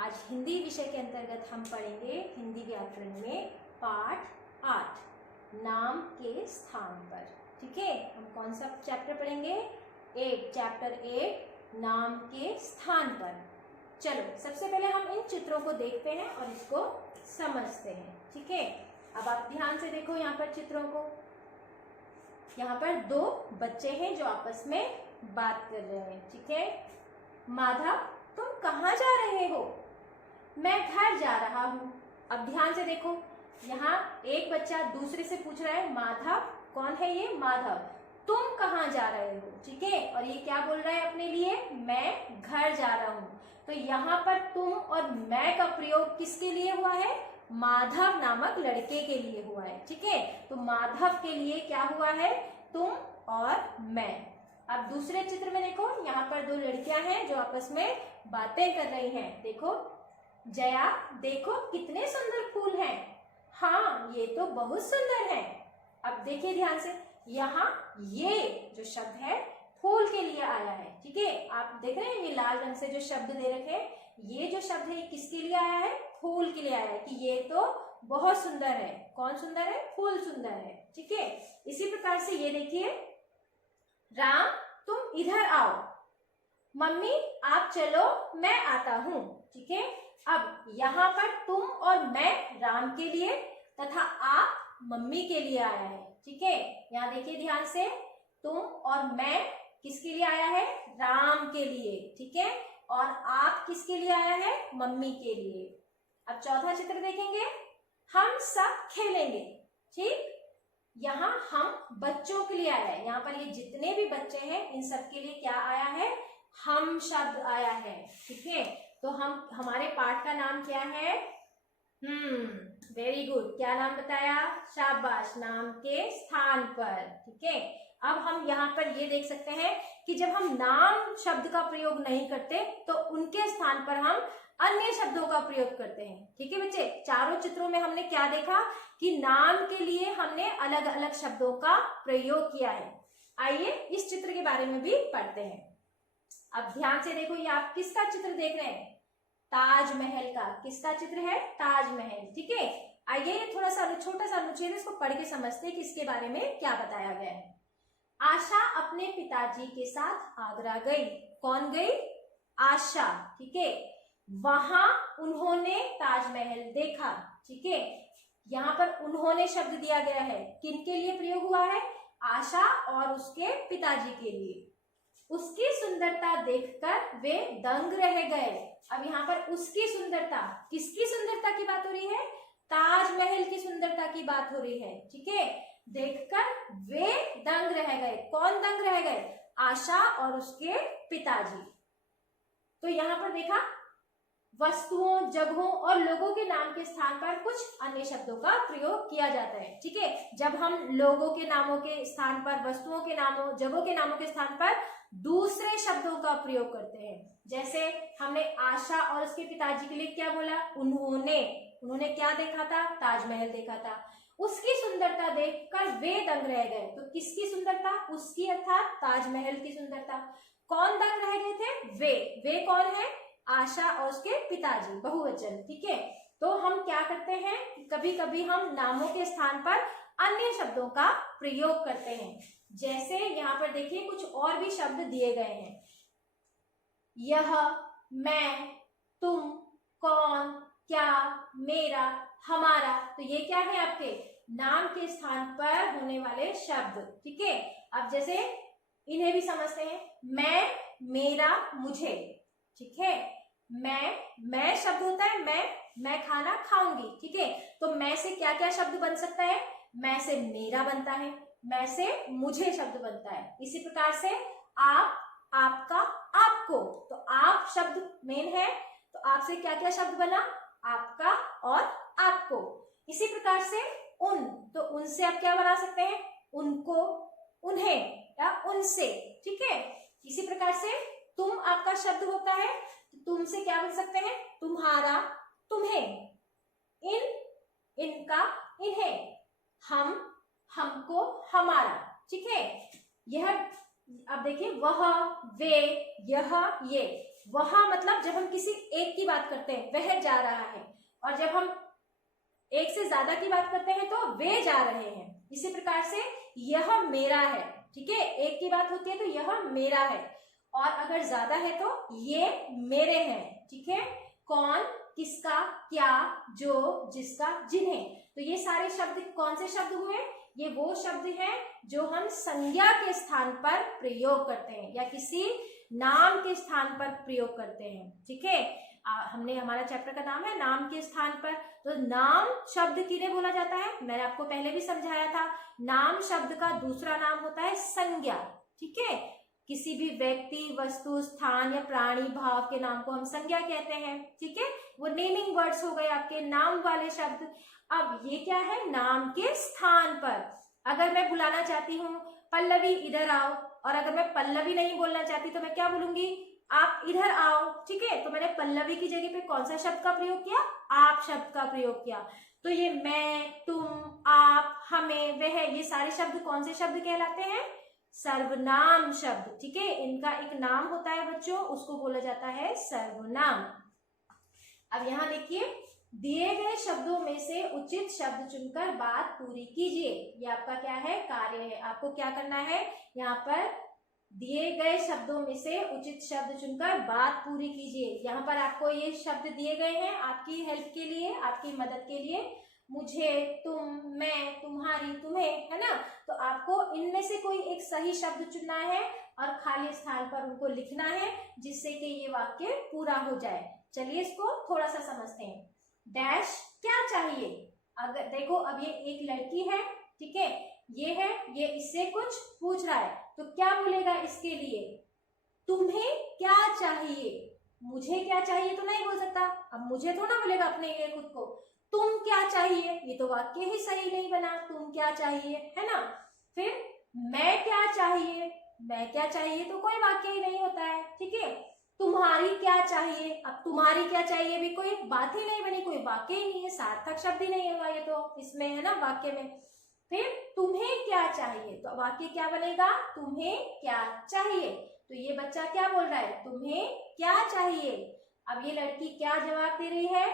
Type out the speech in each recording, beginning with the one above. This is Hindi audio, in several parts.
आज हिंदी विषय के अंतर्गत हम पढ़ेंगे हिंदी व्याकरण में पाठ 8 नाम के स्थान पर। ठीक है, हम कौन सा चैप्टर पढ़ेंगे? चैप्टर 8 नाम के स्थान पर। चलो सबसे पहले हम इन चित्रों को देखते हैं और इसको समझते हैं। ठीक है, अब आप ध्यान से देखो यहाँ पर चित्रों को। यहाँ पर दो बच्चे हैं जो आपस में बात कर रहे हैं। ठीक है, माधव तुम कहाँ जा रहे हो? मैं घर जा रहा हूँ। अब ध्यान से देखो, यहाँ एक बच्चा दूसरे से पूछ रहा है माधव, कौन है ये? माधव, तुम कहाँ जा रहे हो? ठीक है, और ये क्या बोल रहा है अपने लिए? मैं घर जा रहा हूँ। तो यहाँ पर तुम और मैं का प्रयोग किसके लिए हुआ है? माधव नामक लड़के के लिए हुआ है। ठीक है, तो माधव के लिए क्या हुआ है? तुम और मैं। अब दूसरे चित्र में देखो, यहाँ पर दो लड़कियां हैं जो आपस में बातें कर रही हैं। देखो जया, देखो कितने सुंदर फूल हैं। हाँ, ये तो बहुत सुंदर है। अब देखिए ध्यान से, यहाँ ये जो शब्द है फूल के लिए आया है। ठीक है, आप देख रहे हैं ये लाल रंग से जो शब्द दे रखे हैं, ये जो शब्द है किसके लिए आया है? फूल के लिए आया है कि ये तो बहुत सुंदर है। कौन सुंदर है? फूल सुंदर है। ठीक है, इसी प्रकार से ये देखिए, राम तुम इधर आओ। मम्मी आप चलो, मैं आता हूँ। ठीक है, अब यहाँ पर तुम और मैं राम के लिए तथा आप मम्मी के लिए आया है। ठीक है, यहाँ देखिए ध्यान से, तुम और मैं किसके लिए आया है? राम के लिए। ठीक है, और आप किसके लिए आया है? मम्मी के लिए। अब चौथा चित्र देखेंगे, हम सब खेलेंगे। ठीक, यहाँ हम बच्चों के लिए आया है। यहाँ पर ये जितने भी बच्चे हैं इन सब के लिए क्या आया है? हम शब्द आया है। ठीक है, तो हम हमारे पाठ का नाम क्या है? वेरी गुड, क्या नाम बताया? शाबाश, नाम के स्थान पर। ठीक है, अब हम यहाँ पर ये देख सकते हैं कि जब हम नाम शब्द का प्रयोग नहीं करते तो उनके स्थान पर हम अन्य शब्दों का प्रयोग करते हैं। ठीक है बच्चे, चारों चित्रों में हमने क्या देखा कि नाम के लिए हमने अलग अलग शब्दों का प्रयोग किया है। आइए इस चित्र के बारे में भी पढ़ते हैं। अब ध्यान से देखो, ये आप किसका चित्र देख रहे हैं? ताजमहल का। किसका चित्र है? ताजमहल। ठीक है, आइए ये थोड़ा सा छोटा सा अनुच्छेद, इसको पढ़ के समझते हैं कि इसके बारे में क्या बताया गया है। आशा अपने पिताजी के साथ आगरा गई। कौन गई? आशा। ठीक है, वहां उन्होंने ताजमहल देखा। ठीक है, यहाँ पर उन्होंने शब्द दिया गया है, किनके लिए प्रयोग हुआ है? आशा और उसके पिताजी के लिए। उसकी सुंदरता देखकर वे दंग रह गए। अब यहाँ पर उसकी सुंदरता, किसकी सुंदरता की बात हो रही है? ताजमहल की सुंदरता की बात हो रही है। ठीक है, देखकर वे दंग रह गए। कौन दंग रह गए? आशा और उसके पिताजी। तो यहाँ पर देखा, वस्तुओं, जगहों और लोगों के नाम के स्थान पर कुछ अन्य शब्दों का प्रयोग किया जाता है। ठीक है, जब हम लोगों के नामों के स्थान पर, वस्तुओं के नामों, जगहों के नामों के स्थान पर दूसरे शब्दों का प्रयोग करते हैं। जैसे हमने आशा और उसके पिताजी के लिए क्या बोला? उन्होंने क्या देखा था? ताजमहल देखा था। उसकी सुंदरता देखकर वे दंग रह गए। तो किसकी सुंदरता? उसकी, अर्थात ताजमहल की सुंदरता। कौन दंग रह गए थे? वे कौन है? आशा और उसके पिताजी, बहुवचन। ठीक है, तो हम क्या करते हैं, कभी कभी हम नामों के स्थान पर अन्य शब्दों का प्रयोग करते हैं। जैसे यहाँ पर देखिए कुछ और भी शब्द दिए गए हैं, यह, मैं, तुम, कौन, क्या, मेरा, हमारा। तो ये क्या है? आपके नाम के स्थान पर होने वाले शब्द। ठीक है, अब जैसे इन्हें भी समझते हैं, मैं, मेरा, मुझे। ठीक है, मैं शब्द होता है, मैं खाना खाऊंगी। ठीक है, तो मैं से क्या क्या शब्द बन सकता है? मैं से मेरा बनता है, मैं से मुझे शब्द बनता है। इसी प्रकार से आप, आपका, आपको। तो आप शब्द मेन है, तो आपसे क्या क्या शब्द बना? आपका और आपको। इसी प्रकार से उन, तो उनसे आप क्या बना सकते हैं? उनको, उन्हें या उनसे। ठीक है, इसी प्रकार से तुम आपका शब्द होता है, तो तुम से क्या बन सकते हैं? तुम्हारा, तुम्हें, इन, इनका, इन्हें, हम, हमको, हमारा। ठीक है, यह अब देखिए, वह, वे, यह, ये, वह मतलब जब हम किसी एक की बात करते हैं वह जा रहा है, और जब हम एक से ज्यादा की बात करते हैं तो वे जा रहे हैं। इसी प्रकार से यह मेरा है, ठीक है, एक की बात होती है तो यह मेरा है, और अगर ज्यादा है तो ये मेरे हैं, ठीक है। कौन, किसका, क्या, जो, जिसका, जिन्हें, तो ये सारे शब्द कौन से शब्द हुए? ये वो शब्द हैं जो हम संज्ञा के स्थान पर प्रयोग करते हैं या किसी नाम के स्थान पर प्रयोग करते हैं, ठीक है। हमने, हमारा चैप्टर का नाम है नाम के स्थान पर। तो नाम शब्द किन्हें बोला जाता है? मैंने आपको पहले भी समझाया था, नाम शब्द का दूसरा नाम होता है संज्ञा, ठीक है। किसी भी व्यक्ति, वस्तु, स्थान या प्राणी, भाव के नाम को हम संज्ञा कहते हैं, ठीक है। वो नेमिंग वर्ड्स हो गए आपके, नाम वाले शब्द। अब ये क्या है? नाम के स्थान पर। अगर मैं बुलाना चाहती हूँ पल्लवी इधर आओ, और अगर मैं पल्लवी नहीं बोलना चाहती तो मैं क्या बोलूंगी? आप इधर आओ, ठीक है। तो मैंने पल्लवी की जगह पे कौन सा शब्द का प्रयोग किया? आप शब्द का प्रयोग किया। तो ये मैं, तुम, आप, हमें, वह, ये सारे शब्द कौन से शब्द कहलाते हैं? सर्वनाम शब्द, ठीक है। इनका एक नाम होता है बच्चों, उसको बोला जाता है सर्वनाम। अब यहाँ देखिए, दिए गए शब्दों में से उचित शब्द चुनकर बात पूरी कीजिए। ये आपका क्या है? कार्य है। आपको क्या करना है? यहाँ पर दिए गए शब्दों में से उचित शब्द चुनकर बात पूरी कीजिए। यहाँ पर आपको ये शब्द दिए गए हैं आपकी हेल्प के लिए, आपकी मदद के लिए। मुझे, तुम, मैं, तुम्हारी, तुम्हें, है ना। तो आपको इनमें से कोई एक सही शब्द चुनना है और खाली स्थान पर उनको लिखना है, जिससे कि ये वाक्य पूरा हो जाए। चलिए इसको थोड़ा सा समझते हैं। डैश क्या चाहिए? अगर देखो, अब ये एक लड़की है, ठीक है, ये है, ये इससे कुछ पूछ रहा है, तो क्या बोलेगा इसके लिए? तुम्हें क्या चाहिए? मुझे क्या चाहिए तो नहीं बोल सकता। अब मुझे तो ना बोलेगा अपने लिए खुद को, तुम क्या चाहिए, ये तो वाक्य ही सही नहीं बना। तुम क्या चाहिए, है ना। फिर मैं क्या चाहिए, मैं क्या चाहिए तो कोई वाक्य ही नहीं होता है, ठीक है। तुम्हारी क्या चाहिए, अब तुम्हारी क्या चाहिए भी कोई बात ही नहीं बनी, कोई वाक्य ही नहीं है, सार्थक शब्द ही नहीं होगा ये तो इसमें, है ना, वाक्य में। फिर तुम्हें क्या चाहिए, तो वाक्य क्या बनेगा? तुम्हें क्या चाहिए। तो ये बच्चा क्या बोल रहा है? तुम्हें क्या चाहिए। अब ये लड़की क्या जवाब दे रही है?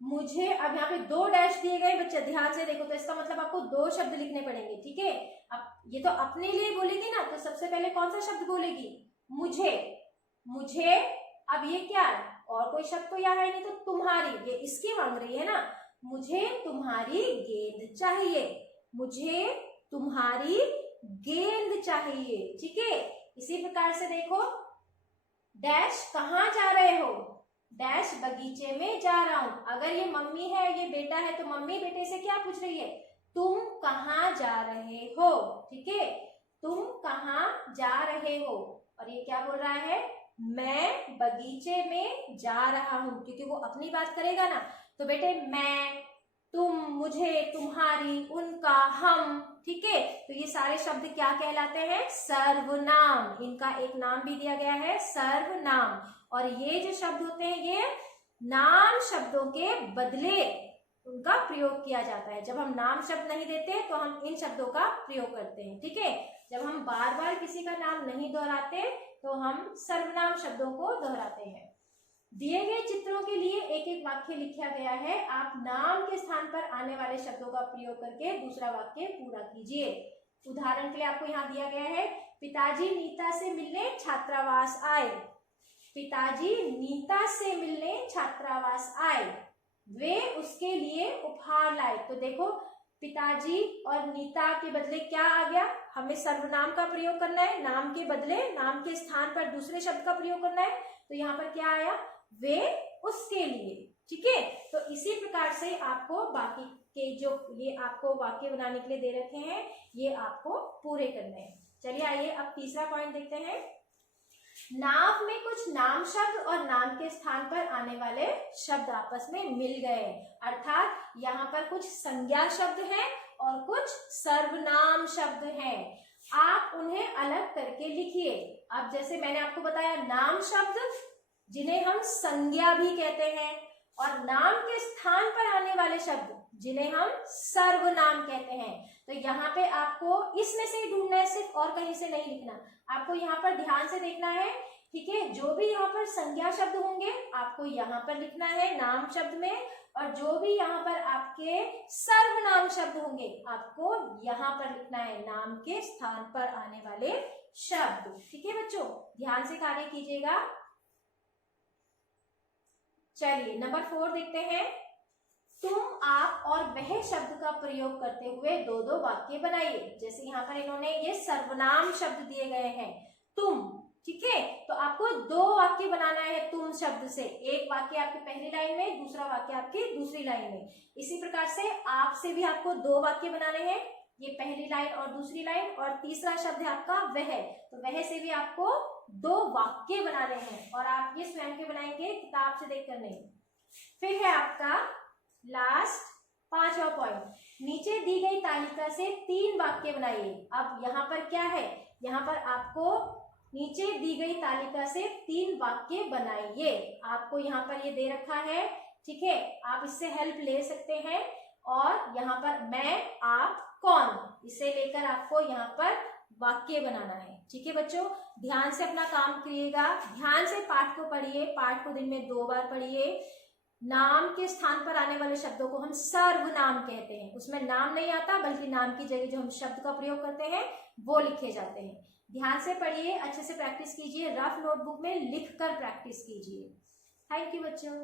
मुझे। अब यहाँ पे 2 डैश दिए गए बच्चे, ध्यान से देखो, तो इसका मतलब आपको 2 शब्द लिखने पड़ेंगे, ठीक है। अब ये तो अपने लिए बोलेगी ना, तो सबसे पहले कौन सा शब्द बोलेगी? मुझे। मुझे, अब ये क्या है? और कोई शब्द तो यहाँ है नहीं, तो तुम्हारी, ये इसकी मांग रही है ना। मुझे तुम्हारी गेंद चाहिए, मुझे तुम्हारी गेंद चाहिए, ठीक है। इसी प्रकार से देखो, डैश कहाँ जा रहे हो? डैश बगीचे में जा रहा हूं। अगर ये मम्मी है, ये बेटा है, तो मम्मी बेटे से क्या पूछ रही है? तुम कहाँ जा रहे हो, ठीक है, तुम कहाँ जा रहे हो। और ये क्या बोल रहा है? मैं बगीचे में जा रहा हूं, क्योंकि वो अपनी बात करेगा ना। तो बेटे, मैं, तुम, मुझे, तुम्हारी, उनका, हम, ठीक है। तो ये सारे शब्द क्या कहलाते हैं? सर्वनाम। इनका एक नाम भी दिया गया है, सर्वनाम। और ये जो शब्द होते हैं, ये नाम शब्दों के बदले उनका प्रयोग किया जाता है। जब हम नाम शब्द नहीं देते तो हम इन शब्दों का प्रयोग करते हैं, ठीक है। जब हम बार बार किसी का नाम नहीं दोहराते तो हम सर्वनाम शब्दों को दोहराते हैं। दिए गए चित्रों के लिए एक एक वाक्य लिखा गया है। आप नाम के स्थान पर आने वाले शब्दों का प्रयोग करके दूसरा वाक्य पूरा कीजिए। उदाहरण के लिए आपको यहाँ दिया गया है, पिताजी नीता से मिलने छात्रावास आए। पिताजी नीता से मिलने छात्रावास आए, वे उसके लिए उपहार लाए। तो देखो, पिताजी और नीता के बदले क्या आ गया? हमें सर्वनाम का प्रयोग करना है, नाम के बदले नाम के स्थान पर दूसरे शब्द का प्रयोग करना है। तो यहाँ पर क्या आया? वे उसके लिए, ठीक है। तो इसी प्रकार से आपको बाकी के जो ये आपको वाक्य बनाने के लिए दे रखे हैं, ये आपको पूरे करने हैं। चलिए आइए अब तीसरा पॉइंट देखते हैं। नाम में कुछ नाम शब्द और नाम के स्थान पर आने वाले शब्द आपस में मिल गए, अर्थात यहाँ पर कुछ संज्ञा शब्द हैं और कुछ सर्वनाम शब्द हैं। आप उन्हें अलग करके लिखिए। अब जैसे मैंने आपको बताया, नाम शब्द जिन्हें हम संज्ञा भी कहते हैं, और नाम के स्थान पर आने वाले शब्द जिन्हें हम सर्वनाम कहते हैं। तो यहाँ पे आपको इसमें से ही ढूंढना है, सिर्फ और कहीं से नहीं लिखना। आपको यहाँ पर ध्यान से देखना है ठीक है। जो भी यहाँ पर संज्ञा शब्द होंगे आपको यहाँ पर लिखना है नाम शब्द में, और जो भी यहाँ पर आपके सर्वनाम शब्द होंगे आपको यहाँ पर लिखना है नाम के स्थान पर आने वाले शब्द। ठीक है बच्चों, ध्यान से कार्य कीजिएगा। चलिए नंबर 4 देखते हैं। तुम, आप और वह शब्द का प्रयोग करते हुए 2-2 वाक्य बनाइए। जैसे यहाँ पर इन्होंने ये सर्वनाम शब्द दिए गए हैं तुम, ठीक है, तो आपको 2 वाक्य बनाना है तुम शब्द से। एक वाक्य आपकी पहली लाइन में, दूसरा वाक्य आपकी दूसरी लाइन में। इसी प्रकार से आप से भी आपको 2 वाक्य बनाने हैं, ये पहली लाइन और दूसरी लाइन, और तीसरा शब्द है आपका वह, तो वह से भी आपको 2 वाक्य बनाने हैं, और आप ये स्वयं के बनाएंगे, किताब से देखकर नहीं। फिर है आपका लास्ट 5वां पॉइंट, नीचे दी गई तालिका से 3 वाक्य बनाइए। अब यहाँ पर क्या है, यहाँ पर आपको नीचे दी गई तालिका से 3 वाक्य बनाइए। आपको यहाँ पर ये दे रखा है, ठीक है, आप इससे हेल्प ले सकते हैं। और यहाँ पर मैं, आप, कौन, इसे लेकर आपको यहाँ पर वाक्य बनाना है। ठीक है बच्चों, ध्यान से अपना काम करिएगा, ध्यान से पाठ को पढ़िए, पाठ को दिन में 2 बार पढ़िए। नाम के स्थान पर आने वाले शब्दों को हम सर्वनाम कहते हैं, उसमें नाम नहीं आता, बल्कि नाम की जगह जो हम शब्द का प्रयोग करते हैं वो लिखे जाते हैं। ध्यान से पढ़िए, अच्छे से प्रैक्टिस कीजिए, रफ नोटबुक में लिखकर प्रैक्टिस कीजिए। थैंक यू बच्चों।